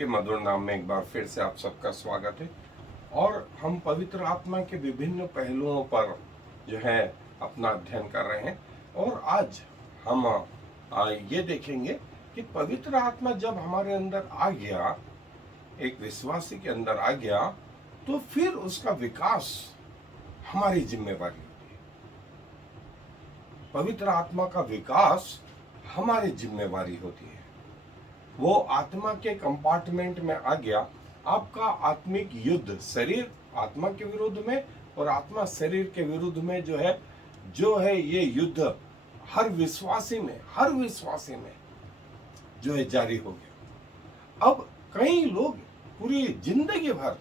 के मधुर नाम में एक बार फिर से आप सबका स्वागत है। और हम पवित्र आत्मा के विभिन्न पहलुओं पर जो है अपना अध्ययन कर रहे हैं। और आज हम ये देखेंगे कि पवित्र आत्मा जब हमारे अंदर आ गया, एक विश्वासी के अंदर आ गया, तो फिर उसका विकास हमारी जिम्मेवारी होती है। पवित्र आत्मा का विकास हमारी जिम्मेवारी होती है। वो आत्मा के कंपार्टमेंट में आ गया। आपका आत्मिक युद्ध शरीर आत्मा के विरुद्ध में और आत्मा शरीर के विरुद्ध में जो है ये युद्ध हर विश्वासी में जो है जारी हो गया। अब कई लोग पूरी जिंदगी भर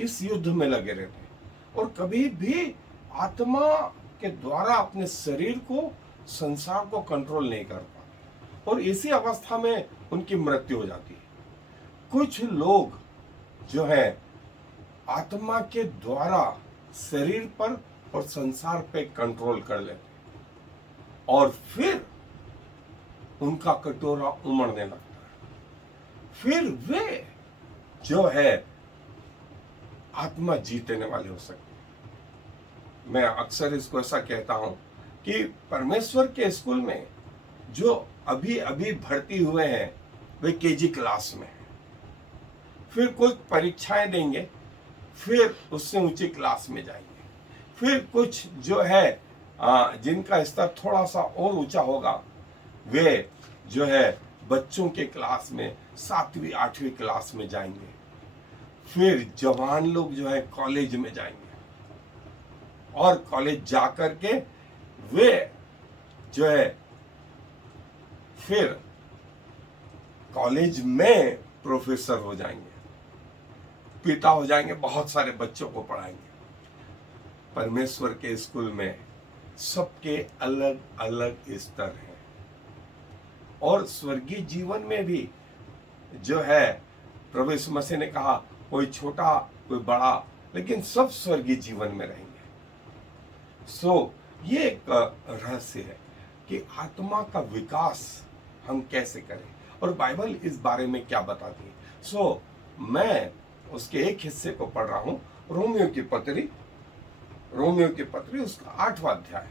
इस युद्ध में लगे रहते हैं और कभी भी आत्मा के द्वारा अपने शरीर को, संसार को कंट्रोल नहीं कर पाते और इसी अवस्था में उनकी मृत्यु हो जाती है। कुछ लोग जो है आत्मा के द्वारा शरीर पर और संसार पे कंट्रोल कर लेते हैं और फिर उनका कटोरा उमड़ने लगता है। फिर वे जो है आत्मा जीतने वाले हो सकते हैं। मैं अक्सर इसको ऐसा कहता हूं कि परमेश्वर के स्कूल में जो अभी अभी भर्ती हुए हैं वे केजी क्लास में हैं। फिर कुछ परीक्षाएं देंगे, फिर उससे ऊंची क्लास में जाएंगे। फिर कुछ जो है जिनका स्तर थोड़ा सा और ऊंचा होगा, वे जो है बच्चों के क्लास में 7वीं 8वीं क्लास में जाएंगे। फिर जवान लोग जो है कॉलेज में जाएंगे और कॉलेज जाकर के वे जो है फिर कॉलेज में प्रोफेसर हो जाएंगे, पिता हो जाएंगे, बहुत सारे बच्चों को पढ़ाएंगे। परमेश्वर के स्कूल में सबके अलग अलग स्तर हैं और स्वर्गीय जीवन में भी जो है प्रभु यीशु मसीह ने कहा कोई छोटा कोई बड़ा, लेकिन सब स्वर्गीय जीवन में रहेंगे। ये एक रहस्य है कि आत्मा का विकास हम कैसे करें और बाइबल इस बारे में क्या बताती है। मैं उसके एक हिस्से को पढ़ रहा हूं, रोमियो की पत्री उसका 8वां अध्याय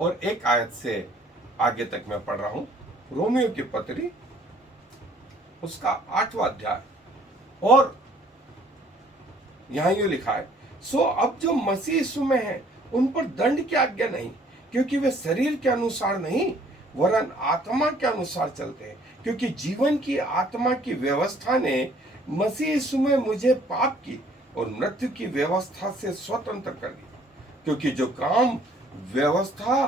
और 1 आयत से आगे तक मैं पढ़ रहा हूं। रोमियो की पत्री उसका 8वां अध्याय और यहां ये लिखा है, अब जो मसीह यीशु में है उन पर दंड की आज्ञा नहीं, क्योंकि वे शरीर के अनुसार नहीं वरन आत्मा के अनुसार चलते हैं। क्योंकि जीवन की आत्मा की व्यवस्था ने मसीह यीशु में मुझे पाप की और मृत्यु की व्यवस्था से स्वतंत्र कर दिया। क्योंकि जो काम व्यवस्था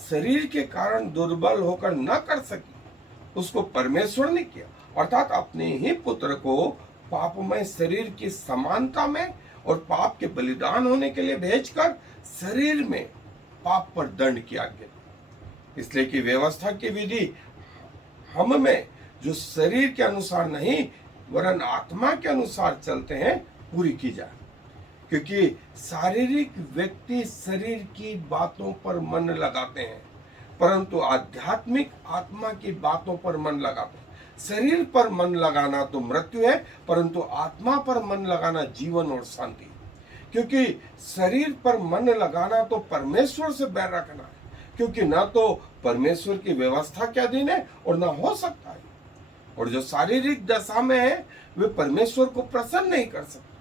शरीर के कारण दुर्बल होकर न कर सकी, उसको परमेश्वर ने किया, अर्थात अपने ही पुत्र को पापमय शरीर की समानता में और पाप के बलिदान होने के लिए भेजकर शरीर में पाप पर दंड की आज्ञा दी। इसलिए कि व्यवस्था की विधि हम में जो शरीर के अनुसार नहीं वरन आत्मा के अनुसार चलते हैं पूरी की जाए। क्योंकि शारीरिक व्यक्ति शरीर की बातों पर मन लगाते हैं, परंतु आध्यात्मिक आत्मा की बातों पर मन लगाते हैं। शरीर पर मन लगाना तो मृत्यु है, परंतु आत्मा पर मन लगाना जीवन और शांति है। क्योंकि शरीर पर मन लगाना तो परमेश्वर से बैर रखना है, क्योंकि ना तो परमेश्वर की व्यवस्था के अधीन है और ना हो सकता है। और जो शारीरिक दशा में है वे परमेश्वर को प्रसन्न नहीं कर सकते।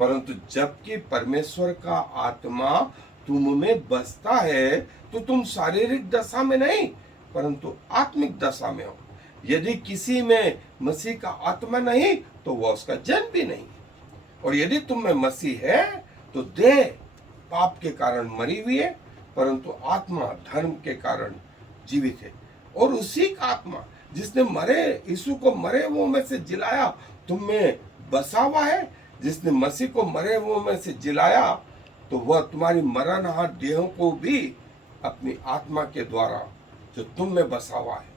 परंतु जबकि परमेश्वर का आत्मा तुम में बसता है तो तुम शारीरिक दशा में नहीं परंतु आत्मिक दशा में हो। यदि किसी में मसीह का आत्मा नहीं तो वह उसका जन्म भी नहीं। और यदि तुम में मसीह है तो देह पाप के कारण मरी हुई है, परंतु आत्मा धर्म के कारण जीवित है। और उसी का आत्मा जिसने यीशु को मरे हुओं में से जिलाया तुम में बसा हुआ है। जिसने मसीह को मरे हुओं में से जिलाया तो वह तुम्हारी मरणहार देहों को भी अपनी आत्मा के द्वारा जो तुम में बसा हुआ है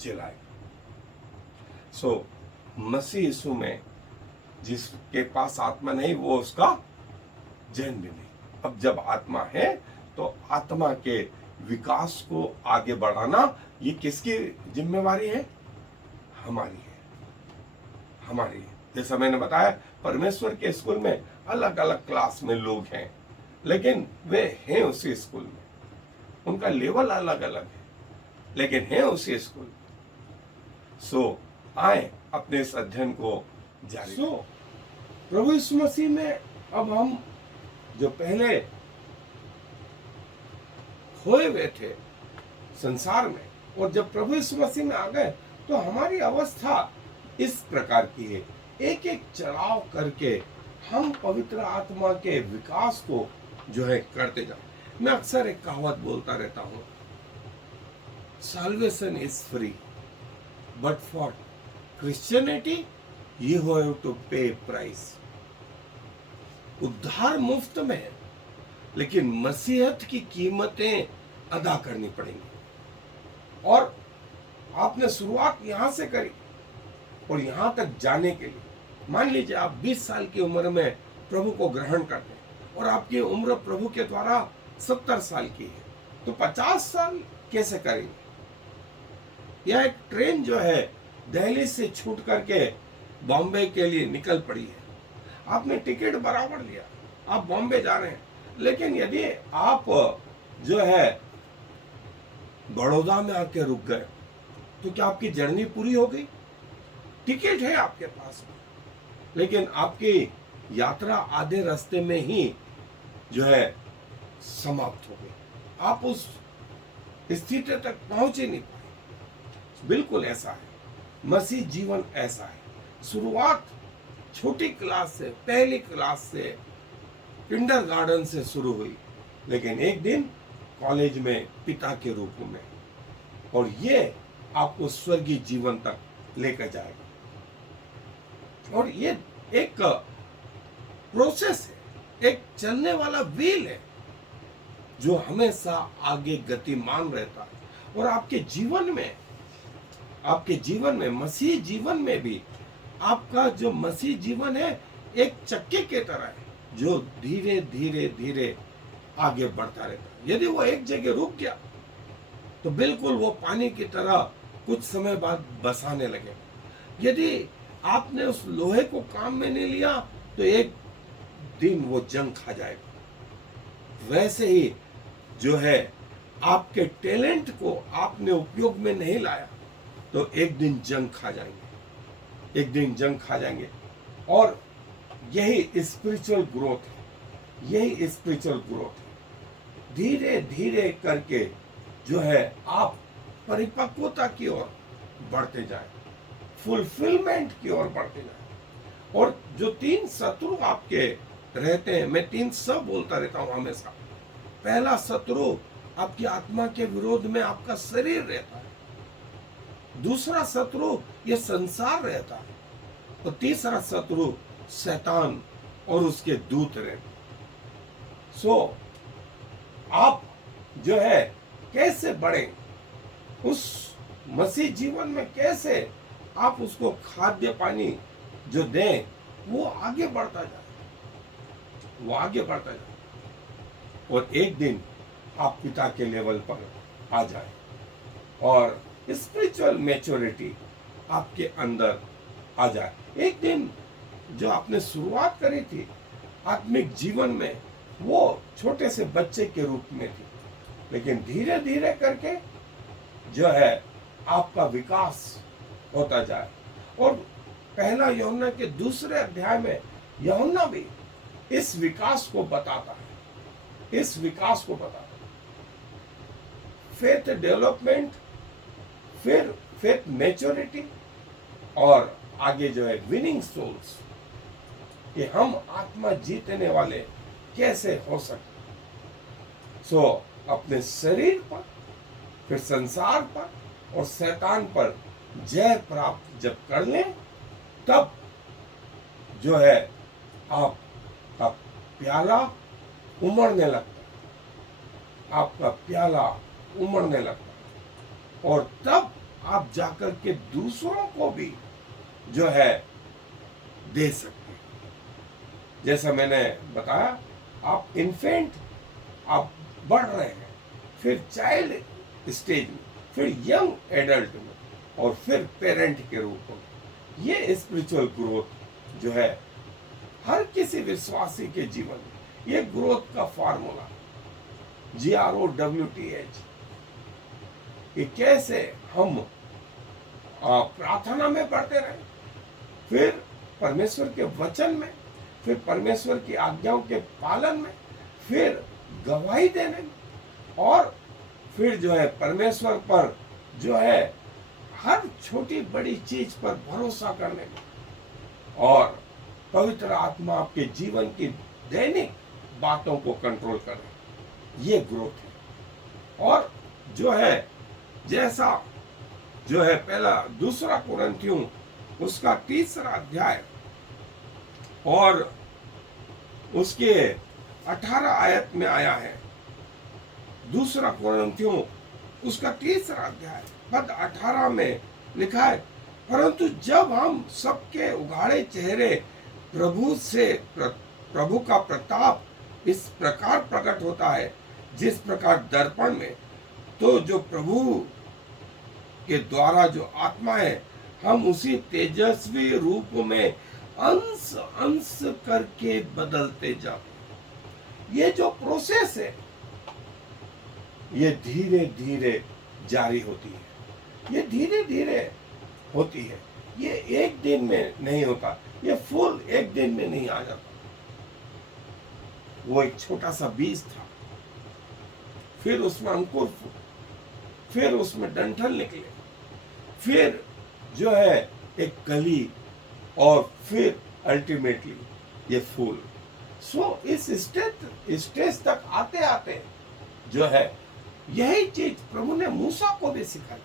जिलाएगा। मसीह यीशु में जिसके पास आत्मा नहीं वो उसका जन्म भी नहीं। अब जब आत्मा है तो आत्मा के विकास को आगे बढ़ाना ये किसकी जिम्मेवारी है? हमारी है। हमारी, जैसा मैंने बताया, परमेश्वर के स्कूल में अलग अलग क्लास में लोग हैं, लेकिन वे हैं उसी स्कूल में, उनका लेवल अलग अलग है, लेकिन हैं उसी स्कूल में। सो आए अपने इस अध्ययन को जारी। प्रभु यीशु मसीह में अब हम जो पहले खोए हुए थे संसार में, और जब प्रभु यीशु मसीह में आ गए तो हमारी अवस्था इस प्रकार की है, एक एक चढ़ाव करके हम पवित्र आत्मा के विकास को जो है करते जाए। मैं अक्सर एक कहावत बोलता रहता हूं, salvation is free but for Christianity you have to pay price. उद्धार मुफ्त में है, लेकिन मसीहत की कीमतें अदा करनी पड़ेंगी। और आपने शुरुआत यहां से करी, और यहां तक जाने के लिए मान लीजिए आप 20 साल की उम्र में प्रभु को ग्रहण करते हैं और आपकी उम्र प्रभु के द्वारा 70 साल की है, तो 50 साल कैसे करेंगे? यह एक ट्रेन जो है दिल्ली से छूट करके बॉम्बे के लिए निकल पड़ी है, आपने टिकट बराबर लिया, आप बॉम्बे जा रहे हैं, लेकिन यदि आप जो है बड़ौदा में आके रुक गए तो क्या आपकी जर्नी पूरी हो गई? टिकट है आपके पास में, लेकिन आपकी यात्रा आधे रास्ते में ही जो है समाप्त हो गई, आप उस स्थिति तक पहुंच ही नहीं पाए। बिल्कुल ऐसा है, मसीह जीवन ऐसा है। शुरुआत छोटी क्लास से, पहली क्लास से, किंडरगार्टन से शुरू हुई, लेकिन एक दिन कॉलेज में पिता के रूप में, और ये आपको स्वर्गीय जीवन तक लेकर जाएगा। और ये एक प्रोसेस है, एक चलने वाला व्हील है जो हमेशा आगे गतिमान रहता है। और आपके जीवन में मसीह जीवन में भी आपका जो मसीह जीवन है एक चक्के के तरह है जो धीरे धीरे धीरे आगे बढ़ता रहता है। यदि वो एक जगह रुक गया तो बिल्कुल वो पानी की तरह कुछ समय बाद बसाने लगे। यदि आपने उस लोहे को काम में नहीं लिया तो एक दिन वो जंग खा जाएगा। वैसे ही जो है आपके टैलेंट को आपने उपयोग में नहीं लाया तो एक दिन जंग खा जाएंगे, एक दिन जंग खा जाएंगे। और यही स्पिरिचुअल ग्रोथ है, यही स्पिरिचुअल ग्रोथ है। धीरे धीरे करके जो है आप परिपक्वता की ओर बढ़ते जाए, फुलफिलमेंट की ओर बढ़ते जाए। और जो 3 शत्रु आपके रहते हैं, मैं 3 सब बोलता रहता हूं हमेशा। पहला शत्रु आपकी आत्मा के विरोध में आपका शरीर रहता है, दूसरा शत्रु ये संसार रहता है, और तीसरा शत्रु शैतान और उसके दूत रहते। सो आप जो है कैसे बढ़े उस मसीह जीवन में, कैसे आप उसको खाद्य पानी जो दें वो आगे बढ़ता जाए, वो आगे बढ़ता जाए, और एक दिन आप पिता के लेवल पर आ जाए और स्पिरिचुअल मैच्योरिटी आपके अंदर आ जाए। एक दिन जो आपने शुरुआत करी थी आत्मिक जीवन में वो छोटे से बच्चे के रूप में थी, लेकिन धीरे धीरे करके जो है आपका विकास होता जाए। और पहला यूहन्ना के 2 अध्याय में यूहन्ना भी इस विकास को बताता है, इस विकास को बताता है। फेथ डेवलपमेंट, फिर फेथ मैच्योरिटी, और आगे जो है विनिंग सोल्स, कि हम आत्मा जीतने वाले कैसे हो सकते। सो अपने शरीर पर, फिर संसार पर और शैतान पर जय प्राप्त जब कर लें, तब जो है आपका प्याला उमड़ने लगता है, आपका प्याला उमड़ने लगता है, और तब आप जाकर के दूसरों को भी जो है दे सकते हैं। जैसा मैंने बताया, आप इन्फेंट, आप बढ़ रहे हैं, फिर चाइल्ड स्टेज में, फिर यंग एडल्ट में, और फिर पेरेंट के रूप में। ये स्पिरिचुअल ग्रोथ जो है हर किसी विश्वासी के जीवन में, ये ग्रोथ का फार्मूला GROWTH, कि कैसे हम प्रार्थना में बढ़ते रहे, फिर परमेश्वर के वचन में, फिर परमेश्वर की आज्ञाओं के पालन में, फिर गवाही देने में, और फिर जो है परमेश्वर पर जो है हर छोटी बड़ी चीज पर भरोसा करने में, और पवित्र आत्मा आपके जीवन की दैनिक बातों को कंट्रोल करे। ये ग्रोथ है। और जो है जैसा जो है पहला दूसरा कुरिन्थियों उसका 3रा अध्याय और उसके 18 आयत में आया है। दूसरा कुरिन्थियों उसका 3रा अध्याय पद 18 में लिखा है, परंतु जब हम सबके उघाड़े चेहरे प्रभु का प्रताप इस प्रकार प्रकट होता है, जिस प्रकार दर्पण में, तो जो प्रभु के द्वारा जो आत्मा है, हम उसी तेजस्वी रूप में अंश अंश करके बदलते जाते। ये जो प्रोसेस है ये धीरे धीरे जारी होती है, ये धीरे धीरे होती है, ये एक दिन में नहीं होता, ये फूल एक दिन में नहीं आ जाता। वो एक छोटा सा बीज था, फिर उसमें अंकुर फूल, फिर उसमें डंठल निकले, फिर जो है एक कली, और फिर अल्टीमेटली ये फूल। सो इस स्टेज तक आते आते जो है यही चीज प्रभु ने मूसा को भी सिखाई।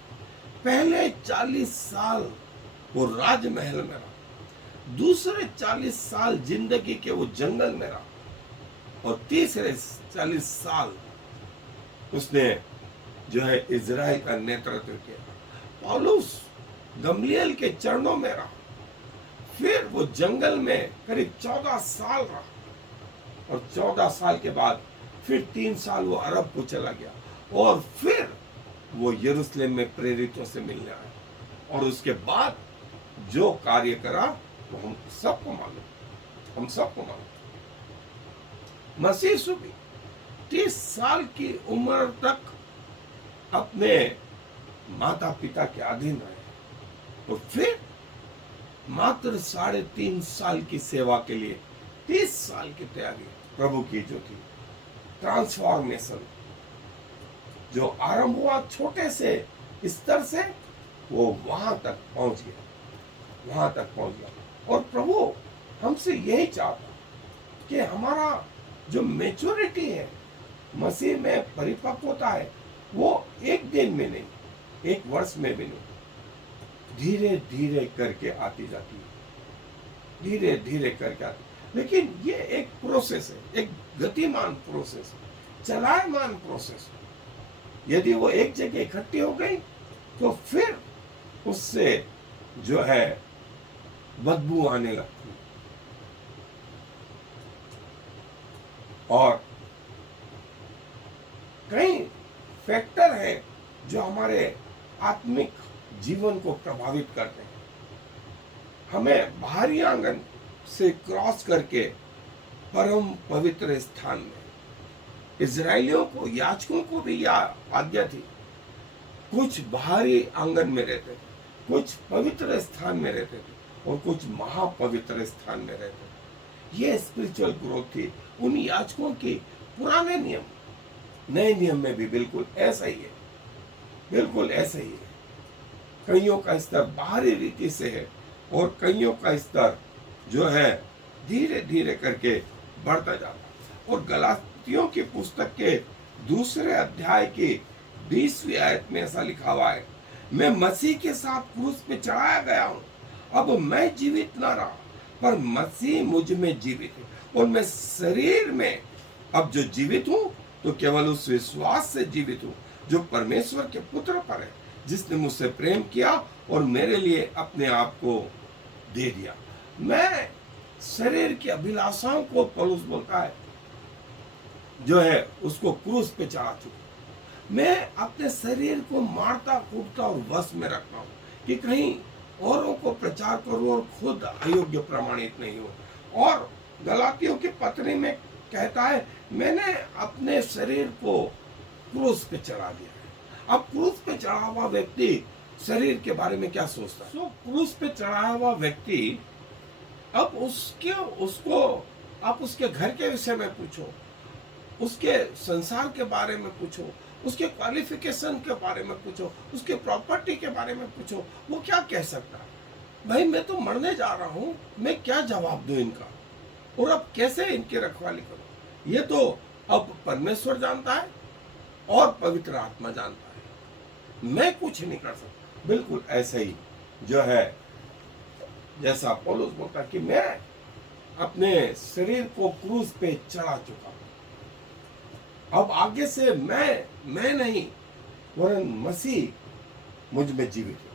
पहले 40 साल वो राजमहल में रहा, दूसरे 40 साल जिंदगी के वो जंगल में रहा, और तीसरे 40 साल उसने जो है इजराइल का नेतृत्व किया। पौलुस गमलीएल के चरणों में रहा, फिर वो जंगल में करीब 14 साल रहा, और 14 साल के बाद फिर 3 साल वो अरब को चला गया, और फिर वो यरूशलेम में प्रेरितों से मिलने आया, और उसके बाद जो कार्य करा वो हम सबको मालूम, हम सबको मालूम। मसीह यीशु भी 30 साल की उम्र तक अपने माता पिता के अधीन रहे, और फिर मात्र 3.5 साल की सेवा के लिए 30 साल की तैयारी प्रभु की जो थी, ट्रांसफॉर्मेशन जो आरंभ हुआ छोटे से स्तर से, वो वहां तक पहुंच गया, वहां तक पहुंच गया। और प्रभु हमसे यही चाहता कि हमारा जो मैच्योरिटी है, मसीह में परिपक्वता है, वो एक दिन में नहीं, एक वर्ष में भी नहीं, धीरे धीरे करके आती जाती है, धीरे धीरे करके आती। लेकिन ये एक प्रोसेस है, एक गतिमान प्रोसेस है, चलायमान प्रोसेस है। यदि वो एक जगह इकट्ठी हो गई तो फिर उससे जो है बदबू आने लगती, और कई फैक्टर हैं जो हमारे आत्मिक जीवन को प्रभावित करते हैं। हमें बाहरी आंगन से क्रॉस करके परम पवित्र स्थान में, इजराइलियों को, याजकों को भी यह आज्ञा थी, कुछ बाहरी आंगन में रहते थे, कुछ पवित्र स्थान में रहते थे, और कुछ महापवित्र स्थान में रहते थे। ये स्पिरिचुअल ग्रोथ थी उन याजकों की। पुराने नियम, नए नियम में भी बिल्कुल ऐसा ही है, बिल्कुल ऐसा ही है। कईयों का स्तर बाहरी रीति से है, और कईयों का स्तर जो है धीरे धीरे करके बढ़ता जाता। और गलातियों की पुस्तक के 2 अध्याय की 20वीं आयत में ऐसा लिखा हुआ है, मैं मसीह के साथ क्रूस पे चढ़ाया गया हूँ, अब मैं जीवित ना रहा, पर मसीह मुझ में जीवित है, और मैं शरीर में अब जो जीवित हूँ तो केवल उस विश्वास से जीवित हूँ जो परमेश्वर के पुत्र पर है, जिसने मुझसे प्रेम किया और मेरे लिए अपने आप को दे दिया। मैं शरीर की अभिलाषाओं को, पौलुस बोलता है, जो है उसको क्रूस पे चढ़ा चुका। मैं अपने शरीर को मारता कूटता और वश में रखता हूँ कि कहीं औरों को प्रचार करूं और खुद अयोग्य प्रमाणित नहीं हूं। और गलातियों की पत्री में कहता है, मैंने अपने शरीर को क्रूस पे चढ़ा दिया है। अब क्रूस पे चढ़ा हुआ व्यक्ति शरीर के बारे में क्या सोचता है? क्रूस पे चढ़ा हुआ व्यक्ति, अब उसको आप उसके घर के विषय में पूछो, उसके संसार के बारे में पूछो, उसके क्वालिफिकेशन के बारे में पूछो, उसके प्रॉपर्टी के बारे में पूछो, वो क्या कह सकता है? भाई मैं तो मरने जा रहा हूं, मैं क्या जवाब दूं इनका, और अब कैसे इनकी रखवाली करूं? ये तो अब परमेश्वर जानता है और पवित्र आत्मा जानता है, मैं कुछ नहीं कर सकता। बिल्कुल ऐसे ही जो है, जैसा पौलुस बोलता कि मैं अपने शरीर को क्रूस पे चढ़ा चुका हूं। अब आगे से मैं नहीं, वरन मसीह मुझ में जीवित है।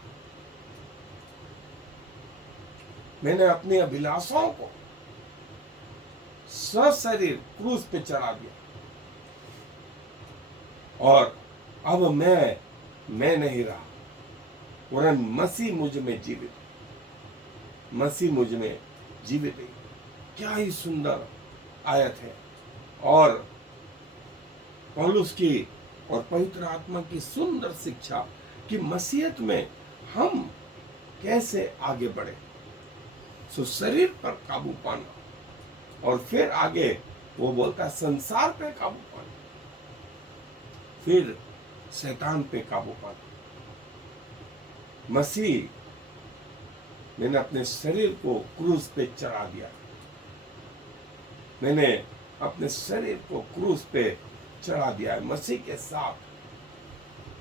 मैंने अपनी अभिलाषाओं को सशरीर क्रूस पे चढ़ा दिया, और अब मैं नहीं रहा, वरन मसीह मुझ में जीवित है। मसीह मुझ में जीवित है। क्या ही सुंदर आयत है। और पौलुस की और पवित्र आत्मा की सुंदर शिक्षा कि मसीहत में हम कैसे आगे बढ़े। सो शरीर पर काबू पाना, और फिर आगे वो बोलता है संसार पे काबू पाना, फिर शैतान पे काबू पाना। मसीह, मैंने अपने शरीर को क्रूस पे चढ़ा दिया, मैंने अपने शरीर को क्रूस पे चढ़ा दिया है मसीह के साथ।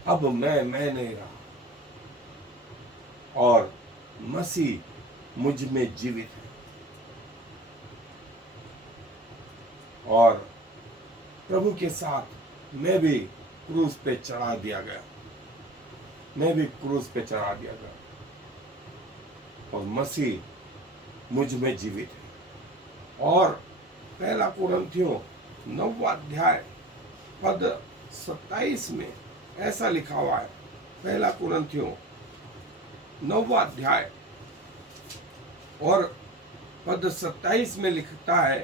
अब मैं नहीं रहा, और मसीह मुझ में जीवित है। और प्रभु के साथ मैं भी क्रूस पे चढ़ा दिया गया, मैं भी क्रूस पे चढ़ा दिया गया, और मसीह मुझ में जीवित है। और पहला कुरिन्थियों 9 अध्याय पद 27 में ऐसा लिखा हुआ है। पहला कुरिन्थियों 9 अध्याय और पद 27 में लिखता है,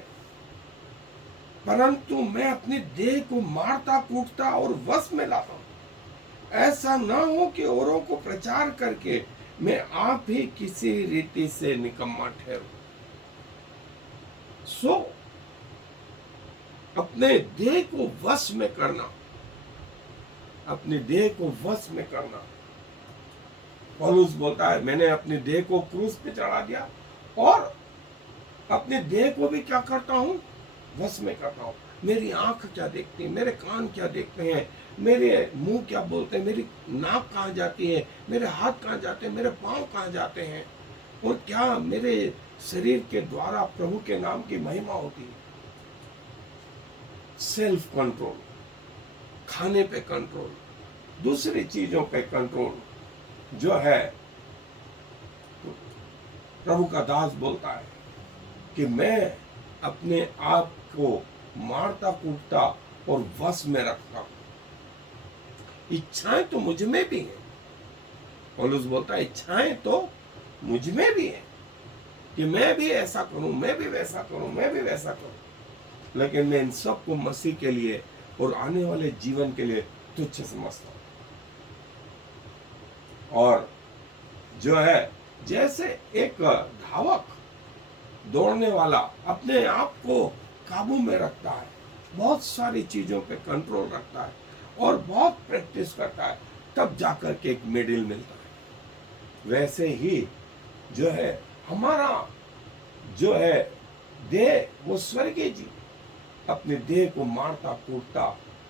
परंतु मैं अपनी देह को मारता कूटता और वश में लाता हूं, ऐसा न हो कि औरों को प्रचार करके मैं आप ही किसी रीति से निकम्मा ठहरूं। सो अपने देह को वश में करना, अपने देह को वश में करना। पौलुस बोलता है मैंने अपने देह को क्रूस पे चढ़ा दिया, और अपने देह को भी क्या करता हूं? वश में करता हूं। मेरी आंख क्या देखती है, मेरे कान क्या देखते हैं, मेरे मुंह क्या बोलते हैं, मेरी नाक कहाँ जाती है, मेरे हाथ कहाँ जाते हैं, मेरे पांव कहाँ जाते हैं, और क्या मेरे शरीर के द्वारा प्रभु के नाम की महिमा होती है। सेल्फ कंट्रोल, खाने पे कंट्रोल, दूसरी चीजों पे कंट्रोल जो है। प्रभु का दास बोलता है कि मैं अपने आप को मारता कूटता और वश में रखता हूं। इच्छाएं तो मुझ में भी हैं। पौलुस बोलता है इच्छाएं तो मुझ में भी हैं कि मैं भी ऐसा करूं, मैं भी वैसा करूं, मैं भी वैसा करूं, लेकिन मैं इन सब को मसीह के लिए और आने वाले जीवन के लिए तुच्छ समझता हूं। और जो है, जैसे एक धावक दौड़ने वाला अपने आप को काबू में रखता है, बहुत सारी चीजों पे कंट्रोल रखता है और बहुत प्रैक्टिस करता है, तब जाकर के एक मेडल मिलता है। वैसे ही जो है हमारा जो है देह, वो स्वर्गीय जी, अपने देह को मारता कूटता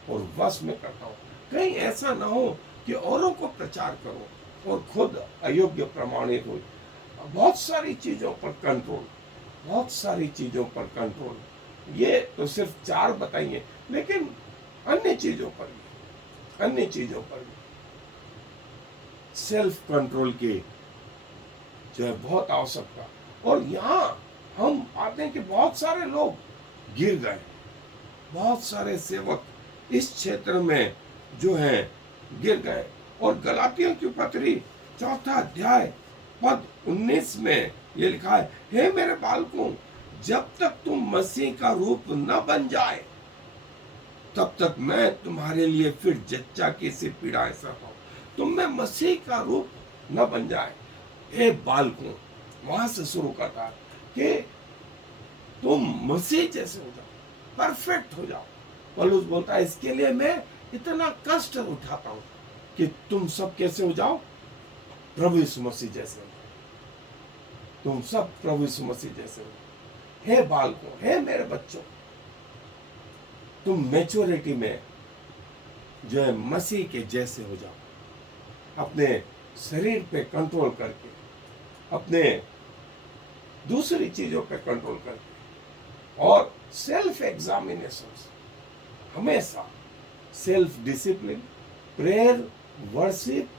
और वश में करता हूं। कहीं ऐसा ना हो कि औरों को प्रचार करो और खुद अयोग्य प्रमाणित हो। बहुत सारी चीजों पर कंट्रोल, बहुत सारी चीजों पर कंट्रोल। ये तो सिर्फ 4 बताइए, लेकिन अन्य चीजों पर भी, अन्य चीजों पर भी सेल्फ कंट्रोल की जो है बहुत आवश्यकता। और यहाँ हम पाते हैं कि बहुत सारे लोग गिर गए, बहुत सारे सेवक इस क्षेत्र में जो है गिर गए। और गलातियों की पत्री 4 अध्याय पद 19 में ये लिखा है, हे मेरे बालकों, जब तक तुम मसीह का रूप न बन जाए तब तक मैं तुम्हारे लिए फिर जच्चा की सी पीड़ाएं सहता हूं। तुम में मसीह का रूप न बन जाए, हे बालकों, वहां से शुरू करता है कि तुम मसीह जैसे हो जाओ, परफेक्ट हो जाओ। पौलुस बोलता है, इसके लिए मैं इतना कष्ट उठाता हूं कि तुम सब कैसे हो जाओ, प्रभु यीशु मसीह जैसे हो जाओ। तुम सब प्रभु यीशु मसीह जैसे हो। हे बालकों, हे मेरे बच्चों, तुम मैच्योरिटी में जो है मसीह के जैसे हो जाओ। अपने शरीर पे कंट्रोल करके, अपने दूसरी चीजों पे कंट्रोल करके, और सेल्फ एग्जामिनेशन, हमेशा self discipline, prayer, worship,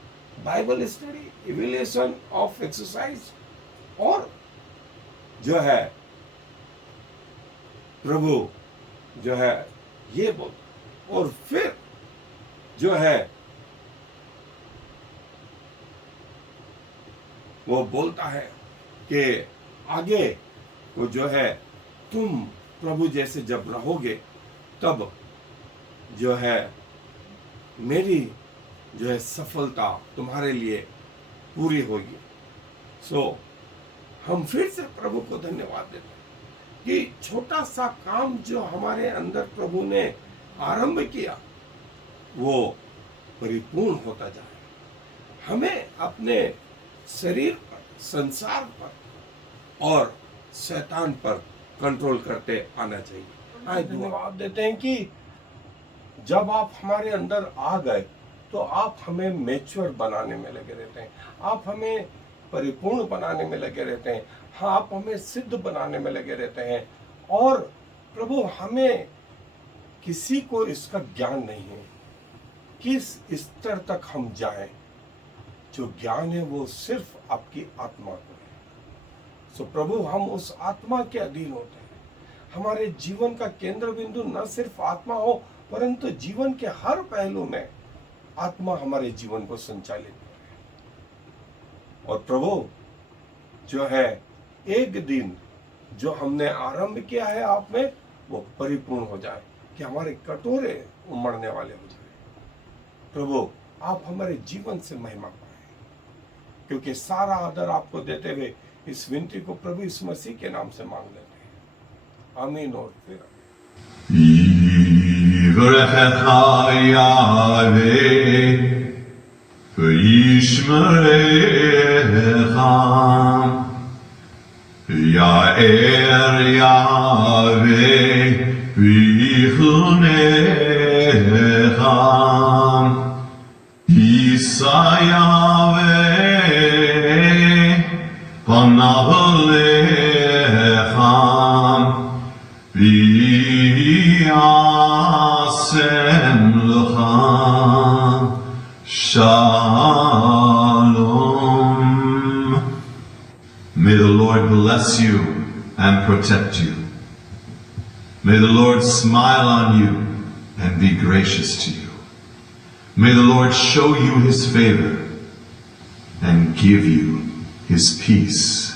Bible study, evaluation of exercise, और जो है प्रभु जो है ये बोल, और फिर जो है वो बोलता है कि आगे को जो है तुम प्रभु जैसे जब रहोगे तब जो है मेरी जो है सफलता तुम्हारे लिए पूरी होगी। हम फिर से प्रभु को धन्यवाद देते हैं कि छोटा सा काम जो हमारे अंदर प्रभु ने आरंभ किया वो परिपूर्ण होता जाए। हमें अपने शरीर पर, संसार पर और शैतान पर कंट्रोल करते आना चाहिए। आज धन्यवाद देते हैं कि जब आप हमारे अंदर आ गए तो आप हमें मैच्योर बनाने में लगे रहते हैं, आप हमें परिपूर्ण बनाने में लगे रहते हैं, हाँ, आप हमें सिद्ध बनाने में लगे रहते हैं। और प्रभु, हमें किसी को इसका ज्ञान नहीं है किस स्तर तक हम जाएं। जो ज्ञान है वो सिर्फ आपकी आत्मा को है। सो प्रभु, हम उस आत्मा के अधीन होते हैं। हमारे जीवन का केंद्र बिंदु न सिर्फ आत्मा हो, परंतु जीवन के हर पहलू में आत्मा हमारे जीवन को संचालित करे। और प्रभु जो है, एक दिन जो हमने आरंभ किया है आप में, वो परिपूर्ण हो जाए, कि हमारे कटोरे उमड़ने वाले हो जाए। प्रभु, आप हमारे जीवन से महिमा पाए, क्योंकि सारा आदर आपको देते हुए इस विनती को प्रभु इस मसीह के नाम से मांग लेते हैं। आमीन और फिर Ya'er Yahweh v'yichunecha Yisa Yahweh panav lecha v'yasem lecha Shalom. May the Lord bless you and protect you. May the Lord smile on you and be gracious to you. May the Lord show you his favor and give you his peace.